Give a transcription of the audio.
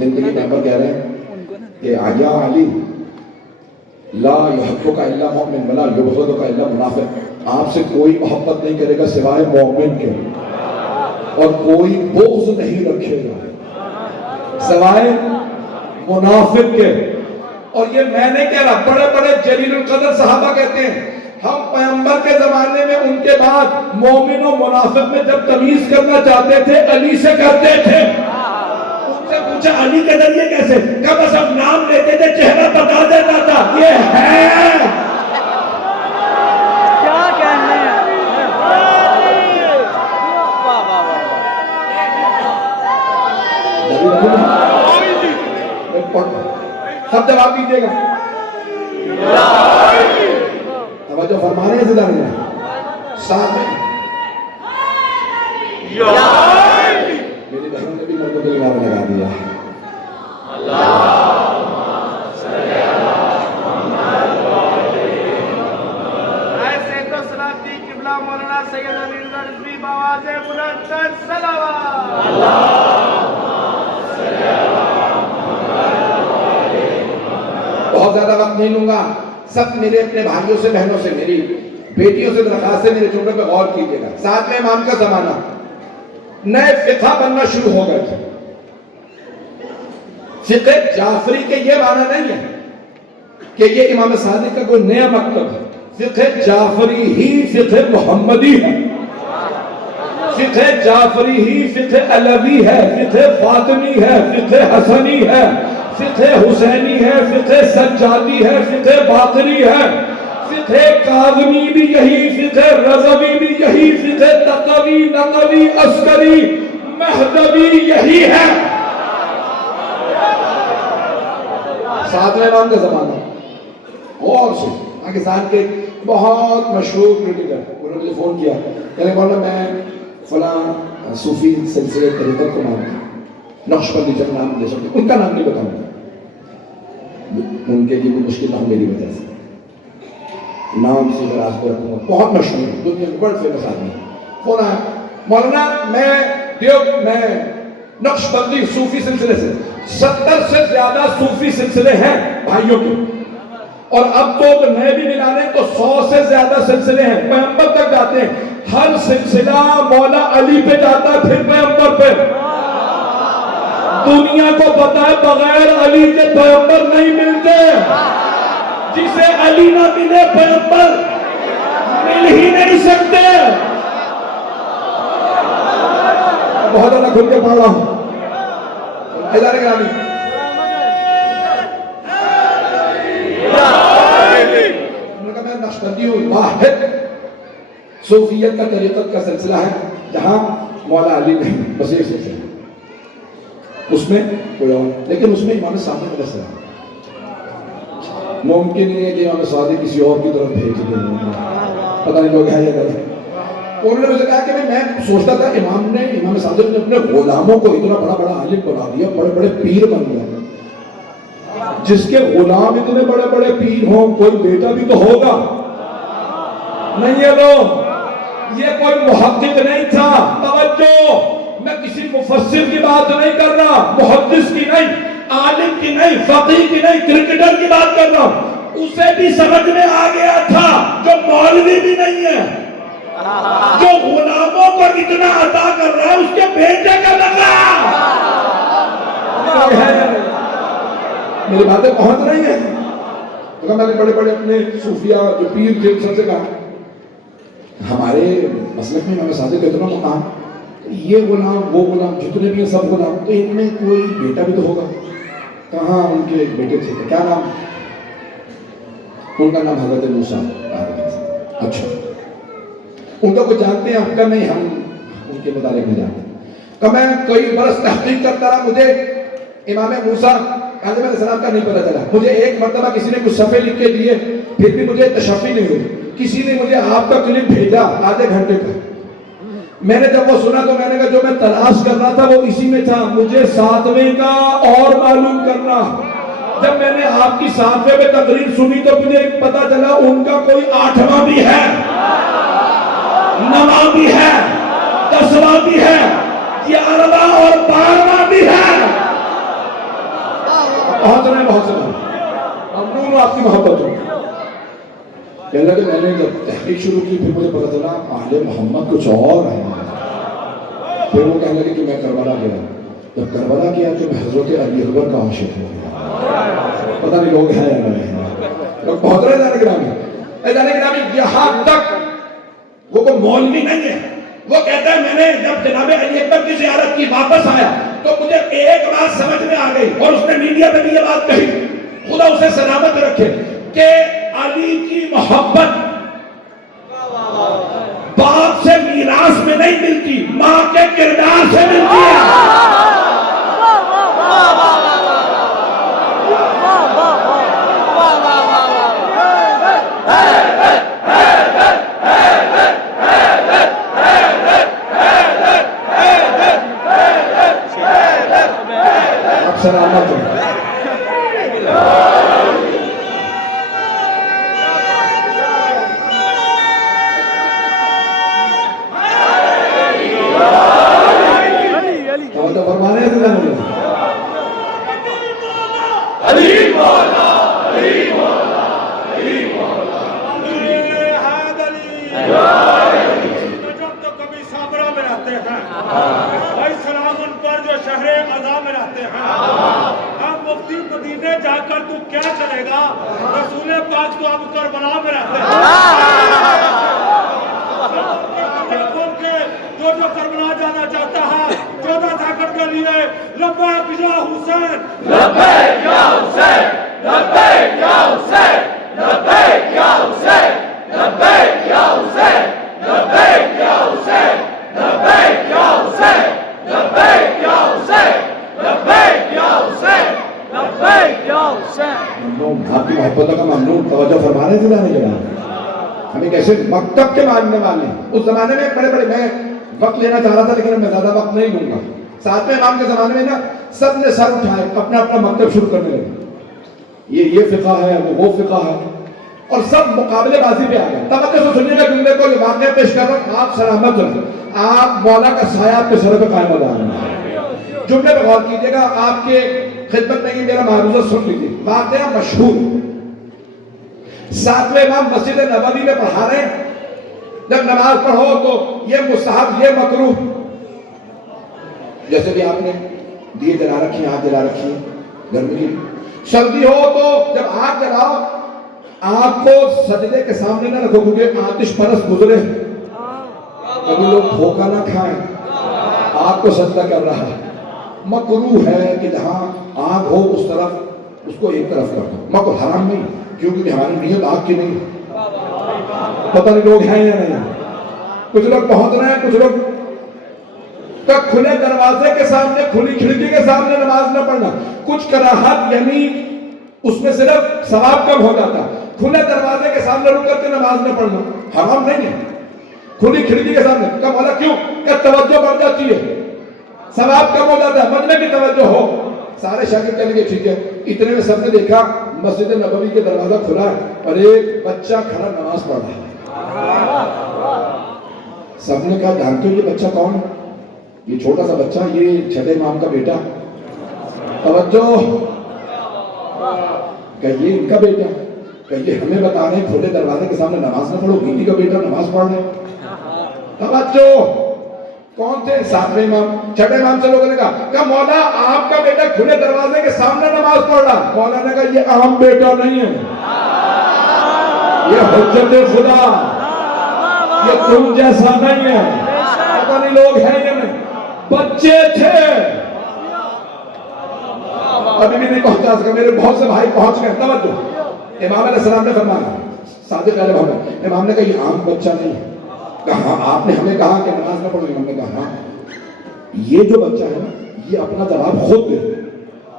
زندگی میں پر کہہ رہے ہیں کہ یا علی لا یحبک الا مؤمن ولا یبغضک الا منافق، آپ سے کوئی محبت نہیں کرے گا سوائے مومن کے، اور کوئی بغض نہیں رکھے گا سوائے منافق کے۔ اور یہ میں نے کہہ رہا، بڑے بڑے جلیل القدر صحابہ کہتے ہیں ہم پیغمبر کے زمانے میں ان کے بعد مومن و منافق میں جب تمیز کرنا چاہتے تھے علی سے کرتے تھے۔ ان سے پوچھا علی کے ذریعے کیسے؟ کہ بس اب نام لیتے تھے چہرہ بتا دیتا تھا یہ ہے۔ کیا کہنے ہیں؟ سب جواب دیجیے گا، توجہ فرما رہے ہیں زدہ نہیں ساتھ میں میری بہن نے بھی مردوں کے لباب لگا دیا۔ مولانا سید علی رضا رضوی بآواز بلند صلوات۔ بہت زیادہ وقت نہیں لوں گا، سب میرے اپنے بھائیوں سے بہنوں سے میری بیٹیوں سے درخواست ہے میرے چھوٹوں پہ غور کیجیے گا۔ ساتویں امام کا زمانہ، نئے فقہ بننا شروع ہو گئے تھے۔ فقہ جعفری کے یہ معنی نہیں ہے کہ یہ امام صادق کا کوئی نیا مکتب ہے، فقہ جعفری ہی فقہ محمدی ہے، فقہ جعفری ہی فقہ علوی ہے، فقہ فاطمی ہے، فقہ حسنی ہے، فقہ حسینی ہے، فقہ سجادی ہے، فقہ باقری ہے، فقہ کاظمی بھی یہی، فقہ رضوی بھی یہی، فقہ تقوی نقوی عسکری مہدوی یہی ہے۔ ساتویں امام کا زمانہ، اور سے پاکستان کے بہت مشہور کرکٹر، انہوں نے مجھے فون کیا کہ مولانا میں فلاں صوفی سلسلے طریقت کو مانتا ہوں، نقشبندی جب نام لے سکتے، ان کا نام نہیں بتاؤں گا، ان کے لیے بھی مشکل نہ ہو میری وجہ سے، نام سے ذرا آج پہ رکھوں گا، بہت مشہور ہے دنیا میں، بڑا فیمس آدمی ہے۔ فون آیا مولانا میں نقشبندی صوفی سلسلے سے 70 سے زیادہ صوفی سلسلے ہیں بھائیوں کے، اور اب تو نئے بھی ملا لیں تو 100 سے زیادہ سلسلے ہیں، پیغمبر تک جاتے ہیں، ہر سلسلہ مولا علی پہ جاتا ہے پھر پیغمبر پہ۔ دنیا کو پتا ہے بغیر علی کے پیغمبر نہیں ملتے، جسے علی نہ ملے پیغمبر مل ہی نہیں سکتے۔ بہت زیادہ کھل کے پڑھ رہا ہوں، ادارے گرامی، میں نقشبندی ہوں، واحد صوفیت کا طریقت کا سلسلہ ہے جہاں مولا علی نہیں، بس ایک سلسلہ ہے، اس میں کوئی اور، لیکن اس میں امام صادق کا سلسلہ ممکن نہیں ہے کہ امام صادق کسی اور کی طرف بھیج دیں، پتہ نہیں لوگ ہیں یا نہیں۔ انہوں نے مجھے کہا کہ میں سوچتا تھا امام صادق نے اپنے غلاموں کو اتنا بڑا بڑا عالم بنا دیا، بڑے بڑے پیر بن گیا، جس کے غلام اتنے بڑے بڑے پیر ہوں کوئی بیٹا بھی تو ہوگا، نہیں ہے لوگ، یہ کوئی محقق نہیں تھا۔ توجہ، میں کسی مفسر کی بات نہیں کر رہا، محدث کی نہیں، عالم کی نہیں، فقیہ کی نہیں، کرکٹر کی بات کر رہا ہوں۔ اسے بھی سمجھ میں آ گیا تھا جو مولوی بھی نہیں ہے، جو غلاموں کو اتنا عطا کر رہا ہے اس کے بیٹے کا لگا۔ میری باتیں پہنچ رہی ہیں؟ تو میں نے بڑے بڑے اپنے صوفیہ جو پیر تھے سب سے کہا ہمارے مسلک میں امام صادق کا اتنا مقام، یہ غلام وہ غلام جتنے بھی ہیں سب غلام، تو ان میں کوئی بیٹا بھی تو ہوگا، کہاں ان کے بیٹے تھے، کیا نام؟ ان کا نام حضرت موسیٰ۔ اچھا ان کا کچھ جانتے ہیں آپ کا؟ نہیں، ہم ان کے متعلق نہیں جانتے۔ کہ میں کئی برس تحقیق کرتا رہا، مجھے امام موسیٰ علیہ السلام کا نہیں پتا چلا۔ مجھے ایک مرتبہ کسی نے کچھ صفحے لکھ کے دیے، پھر بھی مجھے تشفی نہیں ہوئی۔ کسی نے مجھے آپ کا کلپ بھیجا آدھے گھنٹے کا، میں نے جب وہ سنا تو میں نے کہا جو میں تلاش کر رہا تھا وہ اسی میں تھا، مجھے 7ویں کا اور معلوم کرنا۔ جب میں نے آپ کی 7ویں میں تقریر سنی تو مجھے پتا چلا ان کا کوئی 8واں بھی ہے، 9واں بھی ہے، 10واں بھی ہے، 11واں اور 12واں بھی ہے۔ بہت سے ممنون ہوں آپ کی محبت ہو. کہنے لگے میں نے جب تحقیق شروع کی پھر مجھے پتا چلا آل محمد کچھ اور ہے. پھر وہ کہنے لگے کہ میں کربلا گیا. جب کربلا کیا تو میں حضرت علی اکبر کا عاشق ہو گیا. پتہ نہیں لوگ ہیں یا نہیں ہیں. لوگ بہت رہے جانے کے نامی یہاں تک وہ کوئی مولوی نہیں ہے. وہ کہتا ہے میں نے جب جناب علی اکبر کی زیارت کی واپس آیا تو مجھے ایک بات سمجھ میں آ گئی اور اس نے میڈیا پہ بھی یہ بات کہی, خدا اسے سلامت رکھے, کہ علی کی محبت باپ سے میراث میں نہیں ملتی, ماں کے کردار سے ملتی ہے. سلامت ہو. تو فرمانے سے علی مولا علی مولا علی مولا تو کبھی صابرہ میں رہتے ہیں بھائی سلام ان پر جو شہر عزا میں رہتے ہیں. اب مفتی مدینے جا کر تو کیا کرے گا, رسول پاک تو اب کربلا میں رہتے ہیں. جو کربلا جانا چاہتا ہے 14 سیکنڈ کے لیے لبیک یا حسین, لبیک یا حسین, لبیک یا حسین, لبیک یا حسین, لبیک یا حسین, لبیک یا حسین, لبیک یا حسین, لبیک یا حسین, لبیک یا حسین, لبیک یا حسین. ممنون آپ کی محبتوں کا ممنون. توجہ فرمانے سے جانے جناب ہمیں کیسے مکتب کے ماننے والے. اس زمانے میں بڑے میں وقت لینا چاہ رہا تھا لیکن میں زیادہ وقت نہیں لوں گا. ساتویں امام کے زمانے میں نا سب نے سر اٹھائے, اپنا اپنا مکتب شروع کرنے لگے. یہ فقہ ہے, وہ فقہ ہے, اور سب مقابلے بازی پہ آ گئے. توجہ سے سنیے گا جملے کو, یہ واقعہ پیش کر رہا ہوں, آپ سلامت رہیں. آپ مولا کا سایہ آپ کے سر پہ قائم ہوگا. جملے پہ غور کیجیے گا, آپ کے خدمت میں یہ میرا معروضہ سن لیجیے. واقعہ مشہور. ساتویں امام مسجد نبوی میں پڑھا رہے ہیں. جب نماز پڑھو تو یہ مستحب, یہ مکروہ, جیسے بھی آپ نے دیے جلا رکھی ہیں, آگ جلا رکھی ہے, گرمی کی سردی ہو تو جب آگ جلاؤ آگ کو سجدے کے سامنے نہ رکھو کیونکہ آتش پرست گزرے. کبھی لوگ دھوکہ نہ کھائیں, آگ کو سجدہ کر رہا ہے. مکروہ ہے کہ جہاں آگ ہو اس طرف اس کو ایک طرف کر دو. مکروہ حرام نہیں کیونکہ ہماری نیت آگ کی نہیں. پتہ نہیں لوگ ہیں یا نہیں. کچھ لوگ پہنچ رہے ہیں, کچھ لوگ تک کھلے دروازے کے سامنے, کھلی کھڑکی کے سامنے نماز نہ پڑھنا. کچھ کراہت یعنی اس میں صرف ثواب کم ہو جاتا. کھلے دروازے کے سامنے رک کر کے نماز نہ پڑھنا حرام نہیں ہے. کھلی کھڑکی کے سامنے کم والا کیوں کہ توجہ بڑھ جاتی ہے, ثواب کم ہو جاتا ہے, مجمع کی توجہ ہو. سارے شاگرد کہنے لگے ٹھیک ہے. اتنے میں سب نے دیکھا مسجد نبوی کے دروازہ کھلا ہے اور ایک بچہ کھڑا نماز پڑھ رہا ہے. سب نے کہا جانتے ہو یہ بچہ کون ہے؟ یہ چھوٹا سا بچہ, یہ چھٹے امام کا بیٹا. توجہ, کہ یہ ان کا بیٹا, کہ یہ ہمیں بتا رہے ہیں کھلے دروازے کے سامنے نماز نہ پڑھو, انہی کا بیٹا نماز پڑھ رہے ہیں. توجہ, کون تھے؟ ساتویں امام. چھٹے امام سے لوگوں نے کہا مولا آپ کا بیٹا کھلے دروازے کے سامنے نماز پڑھ رہا. مولا نے کہا یہ عام بیٹا نہیں ہے, یہ حجت خدا, یہ تم جیسا نہیں ہے. پتہ نہیں لوگ ہیں یا نہیں. بچے تھے, ابھی بھی نہیں پہنچا سکا. میرے بہت سے بھائی پہنچ گئے. توجہ, امام علیہ السلام نے فرمایا, صادق علیہ بھائی, امام نے کہا یہ عام بچہ نہیں ہے. کہا آپ نے ہمیں کہا کہ نماز نہ پڑھو. امام نے کہا ہاں, یہ جو بچہ ہے نا یہ اپنا جواب خود دے.